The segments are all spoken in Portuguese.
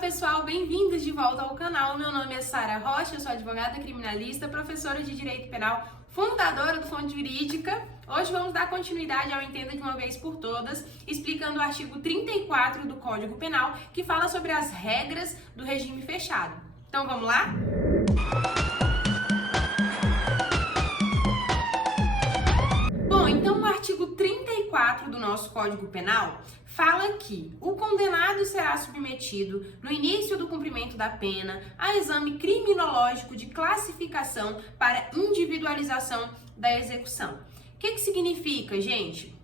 pessoal, bem-vindos de volta ao canal. Meu nome é Sara Rocha, eu sou advogada criminalista, professora de Direito Penal, fundadora do Fonte Jurídica. Hoje vamos dar continuidade ao Entenda de uma Vez por Todas, explicando o artigo 34 do Código Penal, que fala sobre as regras do regime fechado. Então vamos lá? Bom, então o artigo 34 do nosso Código Penal fala que o condenado será submetido, no início do cumprimento da pena, a exame criminológico de classificação para individualização da execução. O que significa, gente?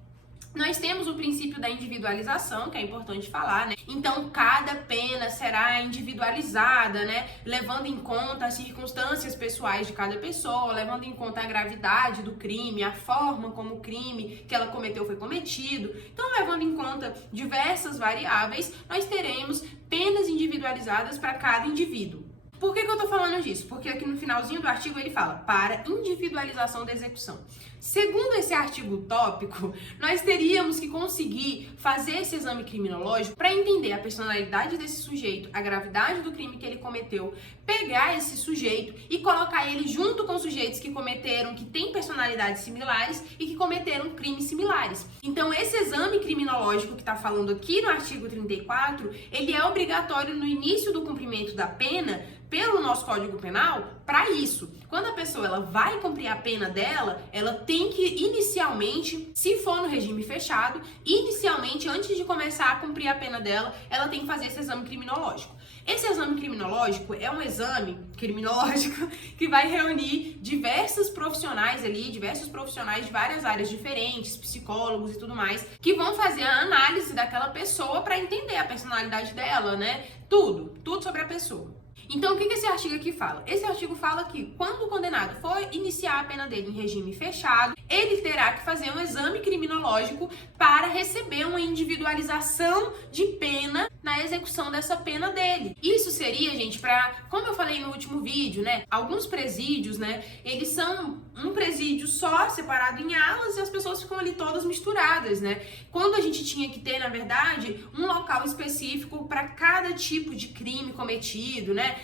Nós temos o princípio da individualização, que é importante falar, né? Então, cada pena será individualizada, né? Levando em conta as circunstâncias pessoais de cada pessoa, levando em conta a gravidade do crime, a forma como o crime que ela cometeu foi cometido. Então, levando em conta diversas variáveis, nós teremos penas individualizadas para cada indivíduo. Por que eu tô falando disso? Porque aqui no finalzinho do artigo ele fala para individualização da execução. Segundo esse artigo tópico, nós teríamos que conseguir fazer esse exame criminológico para entender a personalidade desse sujeito, a gravidade do crime que ele cometeu, pegar esse sujeito e colocar ele junto com sujeitos que cometeram, que têm personalidades similares e que cometeram crimes similares. Então, esse exame criminológico que está falando aqui no artigo 34, ele é obrigatório no início do cumprimento da pena pelo nosso Código Penal para isso. Quando a pessoa ela vai cumprir a pena dela, ela tem que inicialmente, se for no regime fechado, inicialmente, antes de começar a cumprir a pena dela, ela tem que fazer esse exame criminológico. Esse exame criminológico é um exame criminológico que vai reunir diversos profissionais de várias áreas diferentes, psicólogos e tudo mais, que vão fazer a análise daquela pessoa para entender a personalidade dela, né? Tudo sobre a pessoa. Então, o que esse artigo aqui fala? Esse artigo fala que quando o condenado for iniciar a pena dele em regime fechado, ele terá que fazer um exame criminológico para receber uma individualização de pena na execução dessa pena dele. Isso seria, gente, como eu falei no último vídeo, né? Alguns presídios, né? Eles são um presídio só, separado em alas, e as pessoas ficam ali todas misturadas, né? Quando a gente tinha que ter, na verdade, um local específico para cada tipo de crime cometido, né?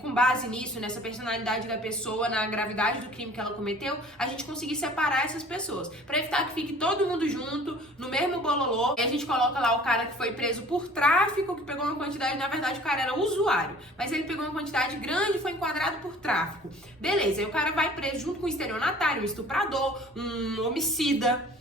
Com base nisso, nessa personalidade da pessoa, na gravidade do crime que ela cometeu, a gente conseguir separar essas pessoas, para evitar que fique todo mundo junto, no mesmo bololô, e a gente coloca lá o cara que foi preso por tráfico, que pegou uma quantidade, na verdade o cara era usuário, mas ele pegou uma quantidade grande e foi enquadrado por tráfico. Beleza, aí o cara vai preso junto com um estelionatário, um estuprador, um homicida.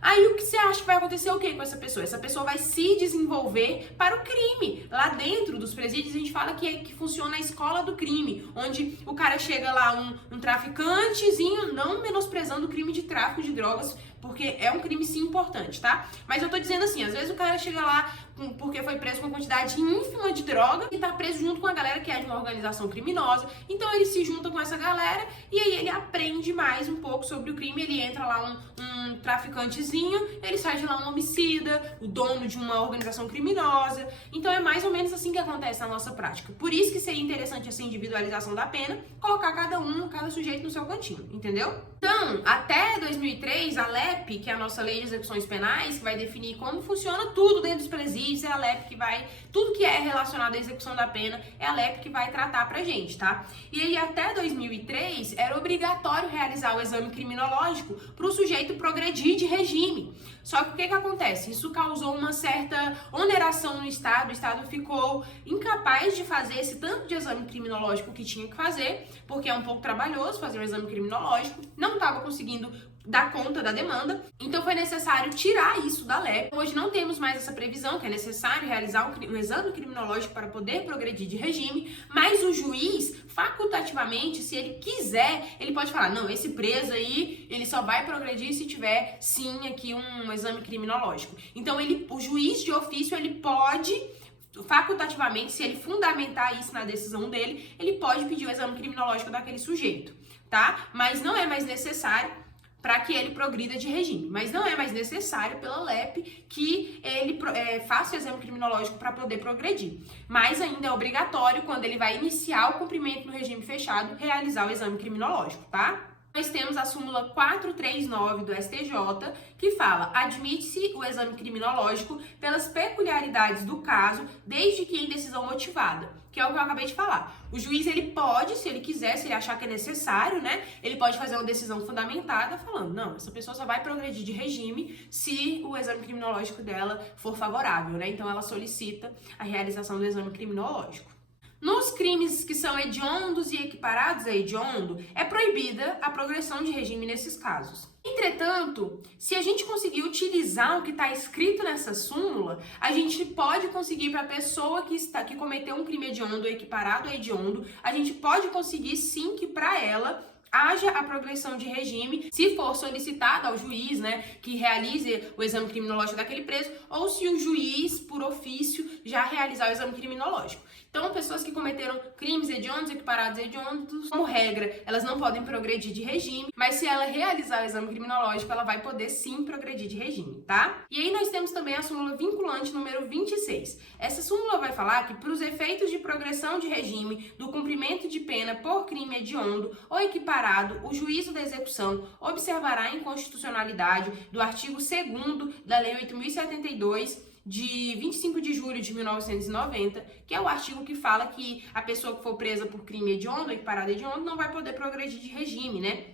Aí o que você acha que vai acontecer o quê com essa pessoa? Essa pessoa vai se desenvolver para o crime. Lá dentro dos presídios a gente fala que funciona a escola do crime, onde o cara chega lá, um traficantezinho, não menosprezando o crime de tráfico de drogas, porque é um crime sim importante, tá? Mas eu tô dizendo assim, às vezes o cara chega lá porque foi preso com uma quantidade ínfima de droga e tá preso junto com a galera que é de uma organização criminosa. Então ele se junta com essa galera e aí ele aprende mais um pouco sobre o crime. Ele entra lá um traficantezinho, ele sai de lá um homicida, o dono de uma organização criminosa. Então é mais ou menos assim que acontece na nossa prática. Por isso que seria interessante essa individualização da pena, colocar cada sujeito no seu cantinho, entendeu? Então, até 2003, a LEP, que é a nossa Lei de Execuções Penais, que vai definir como funciona tudo dentro dos presídios, é a LEP que vai, tudo que é relacionado à execução da pena, é a LEP que vai tratar pra gente, tá? E aí, até 2003, era obrigatório realizar o exame criminológico para o sujeito progredir de regime. Só que o que acontece? Isso causou uma certa oneração no Estado, o Estado ficou incapaz de fazer esse tanto de exame criminológico que tinha que fazer, porque é um pouco trabalhoso fazer um exame criminológico, não estava conseguindo dar conta da demanda, então foi necessário tirar isso da LEP. Hoje não temos mais essa previsão, que é necessário realizar um exame criminológico para poder progredir de regime, mas o juiz, facultativamente, se ele quiser, ele pode falar, não, esse preso aí, ele só vai progredir se tiver, sim, aqui um exame criminológico. Então, o juiz de ofício, ele pode facultativamente, se ele fundamentar isso na decisão dele, ele pode pedir o exame criminológico daquele sujeito, tá? Mas não é mais necessário para que ele progrida de regime. Mas não é mais necessário pela LEP que ele faça o exame criminológico para poder progredir. Mas ainda é obrigatório, quando ele vai iniciar o cumprimento no regime fechado, realizar o exame criminológico, tá? Nós temos a súmula 439 do STJ, que fala: admite-se o exame criminológico pelas peculiaridades do caso, desde que em decisão motivada, que é o que eu acabei de falar. O juiz, ele pode, se ele quiser, se ele achar que é necessário, né, ele pode fazer uma decisão fundamentada falando: não, essa pessoa só vai progredir de regime se o exame criminológico dela for favorável, né? Então ela solicita a realização do exame criminológico. Nos crimes que são hediondos e equiparados a hediondo, é proibida a progressão de regime nesses casos. Entretanto, se a gente conseguir utilizar o que está escrito nessa súmula, a gente pode conseguir para a pessoa que cometeu um crime hediondo ou equiparado a hediondo, a gente pode conseguir sim que para ela haja a progressão de regime, se for solicitado ao juiz, né, que realize o exame criminológico daquele preso, ou se o juiz, por ofício, já realizar o exame criminológico. Então, pessoas que cometeram crimes hediondos, equiparados a hediondos, como regra, elas não podem progredir de regime, mas se ela realizar o exame criminológico, ela vai poder sim progredir de regime, tá? E aí nós temos também a súmula vinculante número 26. Essa súmula vai falar que, para os efeitos de progressão de regime do cumprimento de pena por crime hediondo ou equiparado, o juízo da execução observará a inconstitucionalidade do artigo 2º da Lei 8.072, de 25 de julho de 1990, que é o artigo que fala que a pessoa que for presa por crime hediondo ou equiparado a hediondo não vai poder progredir de regime, né?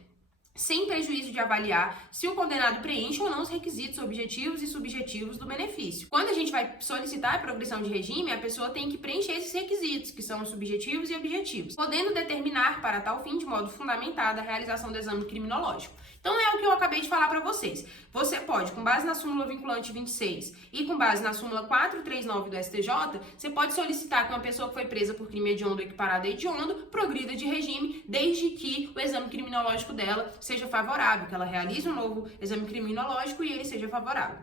Sem prejuízo de avaliar se o condenado preenche ou não os requisitos objetivos e subjetivos do benefício. Quando a gente vai solicitar a progressão de regime, a pessoa tem que preencher esses requisitos, que são os subjetivos e objetivos, podendo determinar para tal fim, de modo fundamentado, a realização do exame criminológico. Então é o que eu acabei de falar para vocês. Você pode, com base na súmula vinculante 26 e com base na súmula 439 do STJ, você pode solicitar que uma pessoa que foi presa por crime hediondo ou equiparado a hediondo progrida de regime, desde que o exame criminológico dela seja favorável, que ela realize um novo exame criminológico e ele seja favorável.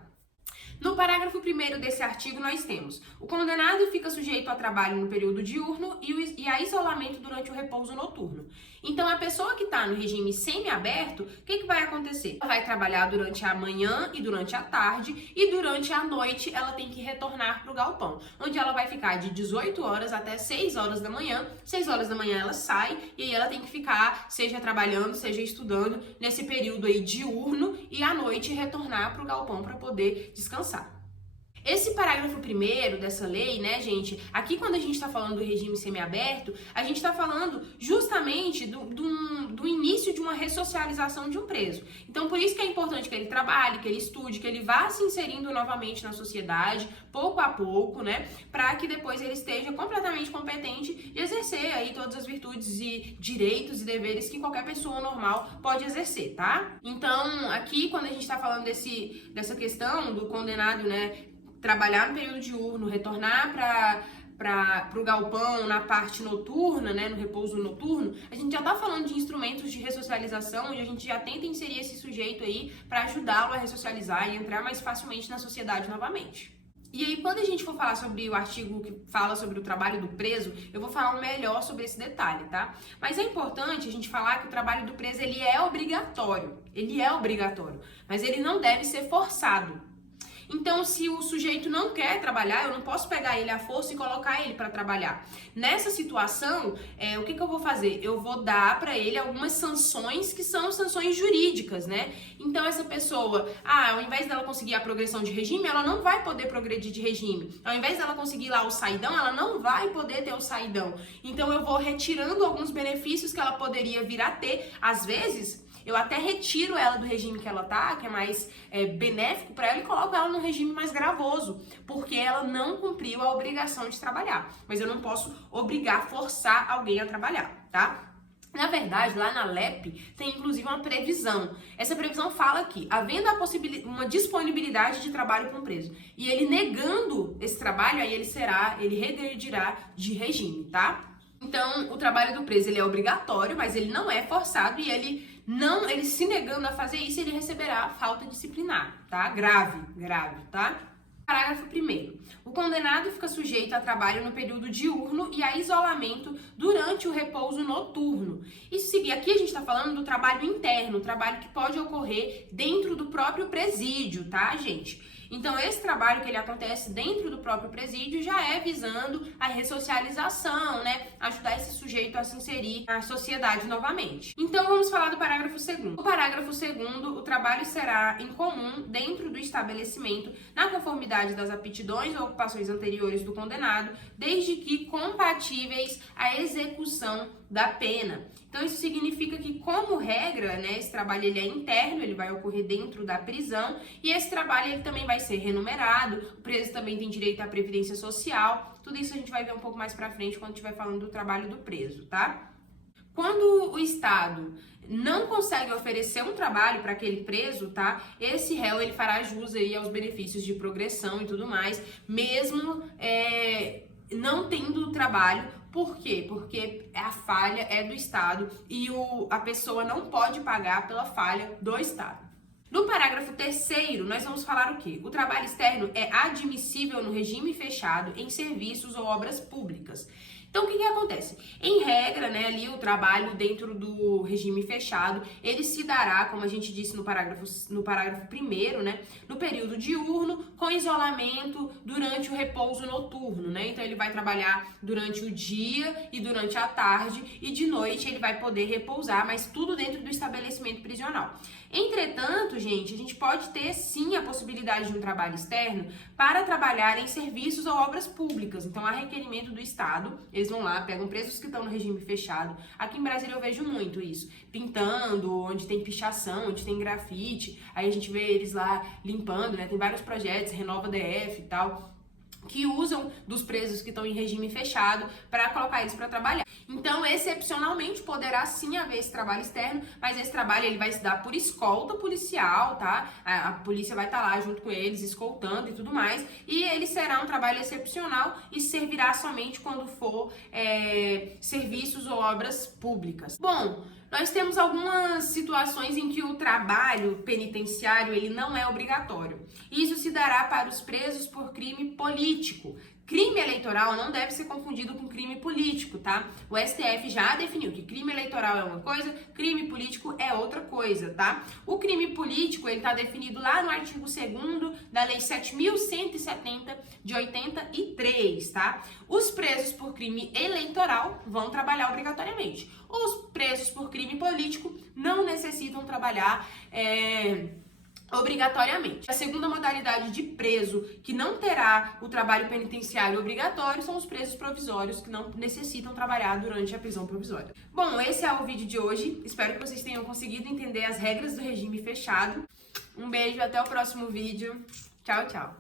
No parágrafo 1º desse artigo, nós temos: o condenado fica sujeito a trabalho no período diurno e a isolamento durante o repouso noturno. Então, a pessoa que está no regime semiaberto, o que vai acontecer? Ela vai trabalhar durante a manhã e durante a tarde, e durante a noite ela tem que retornar para o galpão, onde ela vai ficar de 18 horas até 6 horas da manhã. 6 horas da manhã ela sai, e aí ela tem que ficar, seja trabalhando, seja estudando, nesse período aí diurno, e à noite retornar para o galpão para poder descansar. Esse parágrafo 1º dessa lei, né, gente, aqui quando a gente está falando do regime semiaberto, a gente está falando justamente do início de uma ressocialização de um preso. Então, por isso que é importante que ele trabalhe, que ele estude, que ele vá se inserindo novamente na sociedade, pouco a pouco, né, para que depois ele esteja completamente competente de exercer aí todas as virtudes e direitos e deveres que qualquer pessoa normal pode exercer, tá? Então, aqui quando a gente está falando dessa questão do condenado, né, trabalhar no período diurno, retornar para o galpão na parte noturna, né, no repouso noturno, a gente já está falando de instrumentos de ressocialização, onde a gente já tenta inserir esse sujeito aí para ajudá-lo a ressocializar e entrar mais facilmente na sociedade novamente. E aí, quando a gente for falar sobre o artigo que fala sobre o trabalho do preso, eu vou falar melhor sobre esse detalhe, tá? Mas é importante a gente falar que o trabalho do preso, ele é obrigatório, mas ele não deve ser forçado. Então, se o sujeito não quer trabalhar, eu não posso pegar ele à força e colocar ele para trabalhar. Nessa situação, o que eu vou fazer? Eu vou dar para ele algumas sanções que são sanções jurídicas, né? Então, essa pessoa, ao invés dela conseguir a progressão de regime, ela não vai poder progredir de regime. Ao invés dela conseguir lá o saidão, ela não vai poder ter o saidão. Então, eu vou retirando alguns benefícios que ela poderia vir a ter. Às vezes, eu até retiro ela do regime que ela tá, que é mais benéfico para ela, e coloco ela num regime mais gravoso, porque ela não cumpriu a obrigação de trabalhar. Mas eu não posso obrigar, forçar alguém a trabalhar, tá? Na verdade, lá na LEP tem inclusive uma previsão. Essa previsão fala que, havendo uma disponibilidade de trabalho para um preso, e ele negando esse trabalho, aí ele regredirá de regime, tá? Então, o trabalho do preso, ele é obrigatório, mas ele não é forçado, e ele se negando a fazer isso, ele receberá falta disciplinar, tá? Grave, tá? Parágrafo 1º. O condenado fica sujeito a trabalho no período diurno e a isolamento durante o repouso noturno. Aqui a gente está falando do trabalho interno, o trabalho que pode ocorrer dentro do próprio presídio, tá, gente? Então, esse trabalho que ele acontece dentro do próprio presídio já é visando a ressocialização, né? Ajudar esse sujeito a se inserir na sociedade novamente. Então, vamos falar do parágrafo 2º. No parágrafo 2º, o trabalho será em comum dentro do estabelecimento, na conformidade das aptidões ou ocupações anteriores do condenado, desde que compatíveis à execução da pena. Então, isso significa que, como regra, né, esse trabalho ele é interno, ele vai ocorrer dentro da prisão, e esse trabalho ele também vai ser remunerado, o preso também tem direito à previdência social, tudo isso a gente vai ver um pouco mais pra frente quando estiver falando do trabalho do preso, tá? Quando o Estado não consegue oferecer um trabalho para aquele preso, tá? Esse réu, ele fará jus aí aos benefícios de progressão e tudo mais, mesmo não tendo trabalho. Por quê? Porque a falha é do Estado e a pessoa não pode pagar pela falha do Estado. No parágrafo 3º, nós vamos falar o quê? O trabalho externo é admissível no regime fechado em serviços ou obras públicas. Então, o que acontece? Em regra, né, ali o trabalho dentro do regime fechado, ele se dará, como a gente disse no parágrafo 1º, né, no período diurno, com isolamento durante o repouso noturno, né? Então, ele vai trabalhar durante o dia e durante a tarde, e de noite ele vai poder repousar, mas tudo dentro do estabelecimento prisional. Entretanto, gente, a gente pode ter sim a possibilidade de um trabalho externo para trabalhar em serviços ou obras públicas. Então, há requerimento do Estado, eles vão lá, pegam presos que estão no regime fechado. Aqui em Brasília eu vejo muito isso, pintando, onde tem pichação, onde tem grafite, aí a gente vê eles lá limpando, né? Tem vários projetos, Renova DF e tal, que usam dos presos que estão em regime fechado para colocar eles para trabalhar. Então, excepcionalmente, poderá sim haver esse trabalho externo, mas esse trabalho ele vai se dar por escolta policial, tá? A polícia vai estar lá junto com eles, escoltando e tudo mais, e ele será um trabalho excepcional e servirá somente quando for serviços ou obras públicas. Bom, nós temos algumas situações em que o trabalho penitenciário ele não é obrigatório. Isso se dará para os presos por crime político. Crime eleitoral não deve ser confundido com crime político, tá? O STF já definiu que crime eleitoral é uma coisa, crime político é outra coisa, tá? O crime político, ele tá definido lá no artigo 2º da Lei 7.170 de 83, tá? Os presos por crime eleitoral vão trabalhar obrigatoriamente. Os presos por crime político não necessitam trabalhar obrigatoriamente. A segunda modalidade de preso que não terá o trabalho penitenciário obrigatório são os presos provisórios, que não necessitam trabalhar durante a prisão provisória. Bom, esse é o vídeo de hoje. Espero que vocês tenham conseguido entender as regras do regime fechado. Um beijo, até o próximo vídeo. Tchau, tchau.